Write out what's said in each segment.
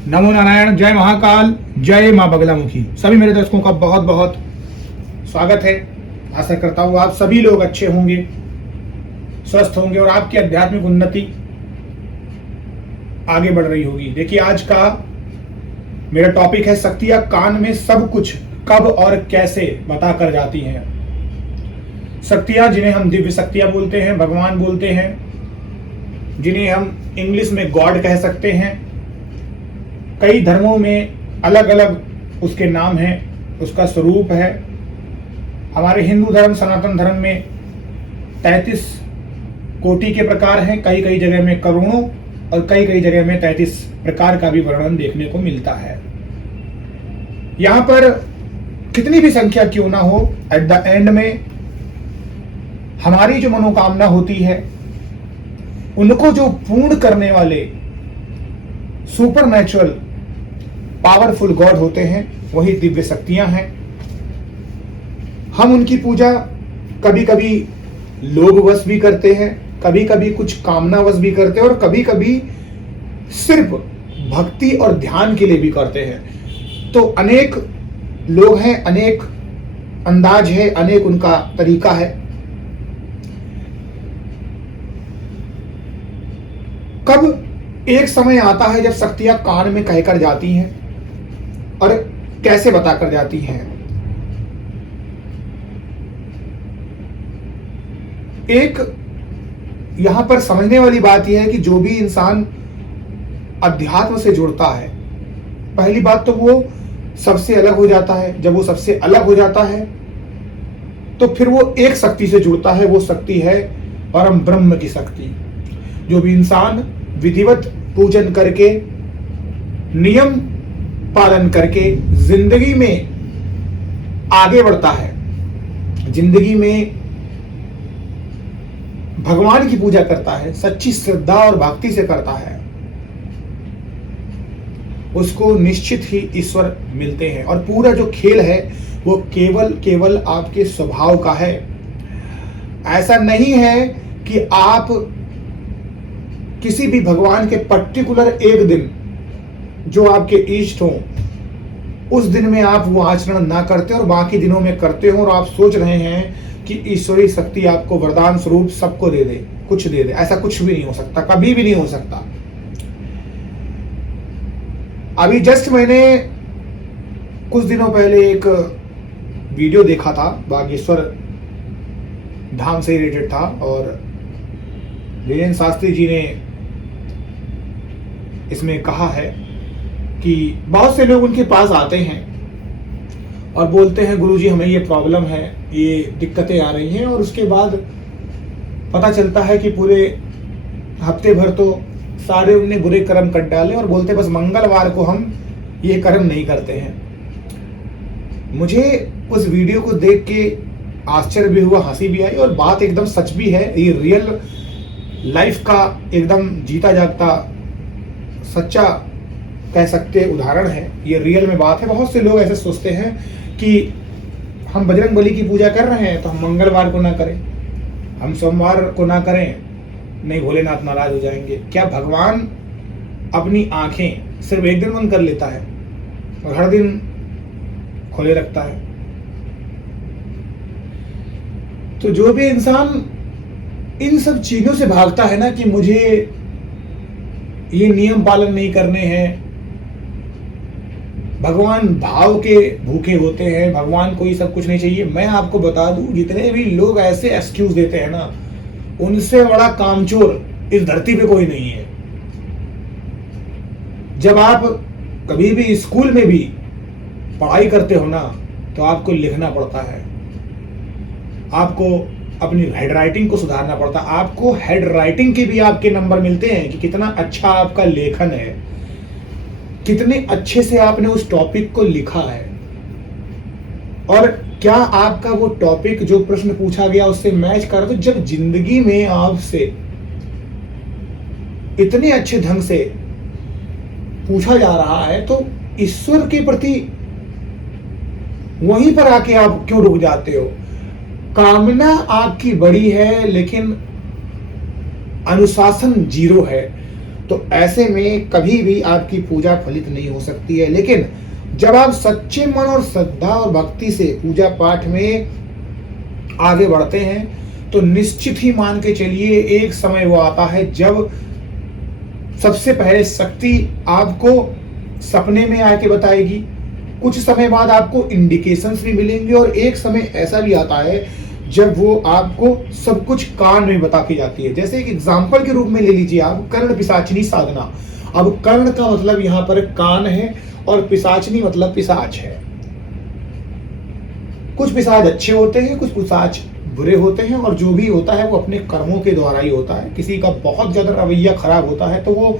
नमो नारायण, जय महाकाल, जय माँ बगलामुखी। सभी मेरे दर्शकों का बहुत बहुत स्वागत है। आशा करता हूँ आप सभी लोग अच्छे होंगे, स्वस्थ होंगे और आपकी आध्यात्मिक उन्नति आगे बढ़ रही होगी। देखिए, आज का मेरा टॉपिक है शक्तियां कान में सब कुछ कब और कैसे बता कर जाती हैं। शक्तियां जिन्हें हम दिव्य शक्तियां बोलते हैं, भगवान बोलते हैं, जिन्हें हम इंग्लिश में गॉड कह सकते हैं। कई धर्मों में अलग अलग उसके नाम हैं, उसका स्वरूप है। हमारे हिंदू धर्म, सनातन धर्म में 33 कोटि के प्रकार हैं, कई कई जगह में करोड़ों और कई कई जगह में 33 प्रकार का भी वर्णन देखने को मिलता है। यहां पर कितनी भी संख्या क्यों ना हो, एट द एंड में हमारी जो मनोकामना होती है उनको जो पूर्ण करने वाले सुपर नेचुरल पावरफुल गॉड होते हैं, वही दिव्य शक्तियां हैं। हम उनकी पूजा कभी कभी लोभवश भी करते हैं, कभी कभी कुछ कामनावश भी करते हैं और कभी कभी सिर्फ भक्ति और ध्यान के लिए भी करते हैं। तो अनेक लोग हैं, अनेक अंदाज है, अनेक उनका तरीका है। कब एक समय आता है जब शक्तियां कान में कहकर जाती हैं और कैसे बताकर जाती हैं। एक यहां पर समझने वाली बात यह है कि जो भी इंसान अध्यात्म से जुड़ता है, पहली बात तो वो सबसे अलग हो जाता है। जब वो सबसे अलग हो जाता है तो फिर वो एक शक्ति से जुड़ता है। वो शक्ति है परम ब्रह्म की शक्ति। जो भी इंसान विधिवत पूजन करके, नियम पालन करके जिंदगी में आगे बढ़ता है, जिंदगी में भगवान की पूजा करता है, सच्ची श्रद्धा और भक्ति से करता है, उसको निश्चित ही ईश्वर मिलते हैं। और पूरा जो खेल है वो केवल आपके स्वभाव का है। ऐसा नहीं है कि आप किसी भी भगवान के पर्टिकुलर एक दिन जो आपके इष्ट हो, उस दिन में आप वो आचरण ना करते और बाकी दिनों में करते हो और आप सोच रहे हैं कि ईश्वरीय शक्ति आपको वरदान स्वरूप सबको दे दे, कुछ दे दे। ऐसा कुछ भी नहीं हो सकता, कभी भी नहीं हो सकता। अभी जस्ट मैंने कुछ दिनों पहले एक वीडियो देखा था, बागेश्वर धाम से रिलेटेड था और वीरेंद्र शास्त्री जी ने इसमें कहा है कि बहुत से लोग उनके पास आते हैं और बोलते हैं गुरुजी हमें ये प्रॉब्लम है, ये दिक्कतें आ रही हैं, और उसके बाद पता चलता है कि पूरे हफ्ते भर तो सारे उनने बुरे कर्म कर डाले और बोलते बस मंगलवार को हम ये कर्म नहीं करते हैं। मुझे उस वीडियो को देख के आश्चर्य भी हुआ, हंसी भी आई और बात एकदम सच भी है। ये रियल लाइफ का एकदम जीता जागता सच्चा कह सकते उदाहरण है। ये रियल में बात है। बहुत से लोग ऐसे सोचते हैं कि हम बजरंग बली की पूजा कर रहे हैं तो हम मंगलवार को ना करें, हम सोमवार को ना करें, नहीं भोलेनाथ नाराज हो जाएंगे। क्या भगवान अपनी आंखें सिर्फ एक दिन बंद कर लेता है और हर दिन खोले रखता है? तो जो भी इंसान इन सब चीजों से भागता है ना कि मुझे ये नियम पालन नहीं करने हैं, भगवान भाव के भूखे होते हैं, भगवान को ये सब कुछ नहीं चाहिए। मैं आपको बता दूं, जितने भी लोग ऐसे एक्सक्यूज देते हैं ना, उनसे बड़ा कामचोर इस धरती पे कोई नहीं है। जब आप कभी भी स्कूल में भी पढ़ाई करते हो ना, तो आपको लिखना पड़ता है, आपको अपनी हेड राइटिंग को सुधारना पड़ता है। आपको हेड राइटिंग के भी आपके नंबर मिलते हैं कि कितना अच्छा आपका लेखन है, कितने अच्छे से आपने उस टॉपिक को लिखा है और क्या आपका वो टॉपिक जो प्रश्न पूछा गया उससे मैच कर। तो जब जिंदगी में आपसे इतने अच्छे ढंग से पूछा जा रहा है तो ईश्वर के प्रति वहीं पर आके आप क्यों रुक जाते हो? कामना आपकी बड़ी है लेकिन अनुशासन जीरो है। तो ऐसे में कभी भी आपकी पूजा फलित नहीं हो सकती है। लेकिन जब आप सच्चे मन और श्रद्धा और भक्ति से पूजा पाठ में आगे बढ़ते हैं तो निश्चित ही मान के चलिए एक समय वो आता है जब सबसे पहले शक्ति आपको सपने में आके बताएगी, कुछ समय बाद आपको इंडिकेशंस भी मिलेंगे और एक समय ऐसा भी आता है जब वो आपको सब कुछ कान में बता के जाती है। जैसे एक एग्जाम्पल के रूप में ले लीजिए आप कर्ण पिशाचिनी साधना। अब कर्ण का मतलब यहाँ पर कान है और पिशाचिनी मतलब पिशाच है। कुछ पिशाच अच्छे होते हैं, कुछ पिशाच बुरे होते हैं और जो भी होता है वो अपने कर्मों के द्वारा ही होता है। किसी का बहुत ज्यादा रवैया खराब होता है तो वो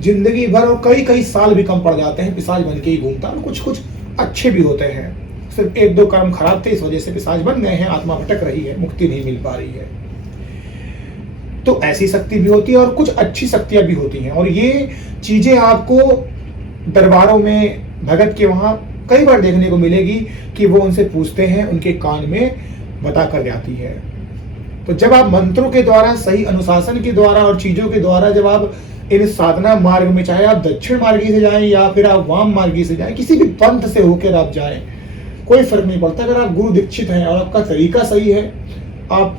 जिंदगी भर और कई कई साल भी कम पड़ जाते हैं, पिशाच बन के ही घूमता है। और कुछ कुछ अच्छे भी होते हैं, सिर्फ एक दो कर्म खराब थे इस वजह से पिशाच बन गए हैं, आत्मा भटक रही है, मुक्ति नहीं मिल पा रही है। तो ऐसी शक्ति भी होती है और कुछ अच्छी शक्तियां भी होती हैं। और ये चीजें आपको दरबारों में भगत के वहां कई बार देखने को मिलेगी कि वो उनसे पूछते हैं, उनके कान में बता कर जाती है। तो जब आप मंत्रों के द्वारा, सही अनुशासन के द्वारा और चीजों के द्वारा जब आप इन साधना मार्ग में, चाहे आप दक्षिण मार्गी से जाएं या फिर आप वाम मार्गी से जाएं, किसी भी पंथ से होकर आप जाएं, कोई फर्क नहीं पड़ता। अगर आप गुरु दीक्षित हैं और आपका तरीका सही है, आप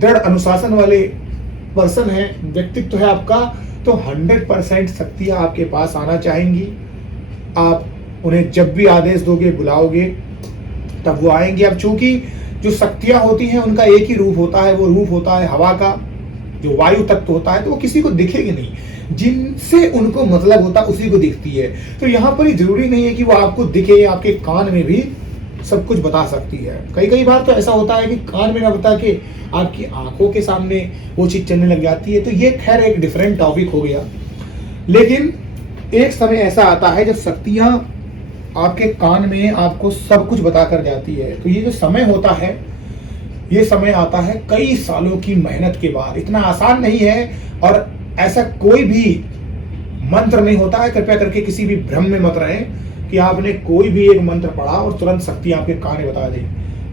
दृढ़ अनुशासन वाले पर्सन है, व्यक्तित्व है आपका, तो 100% शक्तियां आपके पास आना चाहेंगी। आप उन्हें जब भी आदेश दोगे, बुलाओगे, तब वो आएंगे। अब चूंकि जो शक्तियां होती हैं उनका एक ही रूप होता है, वो रूप होता है हवा का, जो वायु तत्व होता है, तो वो किसी को दिखेगी नहीं, जिनसे उनको मतलब होता है उसी को दिखती है। तो यहाँ पर ही जरूरी नहीं है कि वो आपको दिखे, आपके कान में भी सब कुछ बता सकती है। कई कई बार तो ऐसा होता है कि कान में ना बता के आपकी आंखों के सामने वो चीज चलने लग जाती है। तो ये खैर एक डिफरेंट टॉपिक हो गया। लेकिन एक समय ऐसा आता है जब शक्तियां आपके कान में आपको सब कुछ बता कर जाती है। तो ये जो समय होता है, ये समय आता है कई सालों की मेहनत के बाद। इतना आसान नहीं है और ऐसा कोई भी मंत्र नहीं होता है। कृपया करके किसी भी भ्रम में मत रहें कि आपने कोई भी एक मंत्र पढ़ा और तुरंत शक्ति आपके कान में बता दी।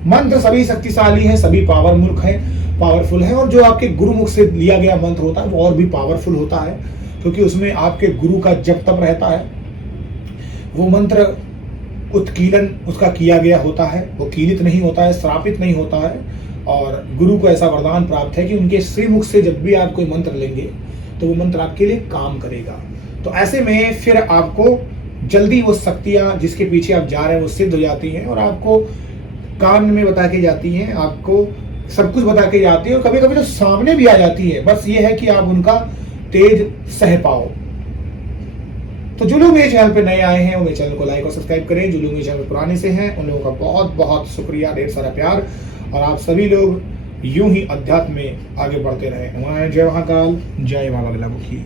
मंत्र सभी शक्तिशाली है, सभी पावरफुल है और जो आपके गुरुमुख से लिया गया मंत्र होता है वो और भी पावरफुल होता है, क्योंकि उसमें आपके गुरु का जप तप रहता है। वो मंत्र उत्कीलन उसका किया गया होता है, वो कीलित नहीं होता है, श्रापित नहीं होता है। और गुरु को ऐसा वरदान प्राप्त है कि उनके श्रीमुख से जब भी आप कोई मंत्र लेंगे तो वो मंत्र आपके लिए काम करेगा। तो ऐसे में फिर आपको जल्दी वो शक्तियां जिसके पीछे आप जा रहे हैं वो सिद्ध हो जाती हैं और आपको कान में बता के जाती हैं, आपको सब कुछ बता के जाती है और कभी कभी तो सामने भी आ जाती है। बस ये है कि आप उनका तेज सह पाओ। तो जो लोग मेरे चैनल पे नए आए हैं वो मेरे चैनल को लाइक और सब्सक्राइब करें। जो लोग मेरे चैनल पुराने से हैं उन लोगों का बहुत बहुत शुक्रिया, ढेर सारा प्यार। और आप सभी लोग यूं ही अध्यात्म में आगे बढ़ते रहें। जय महाकाल, जय माँ बगलामुखी।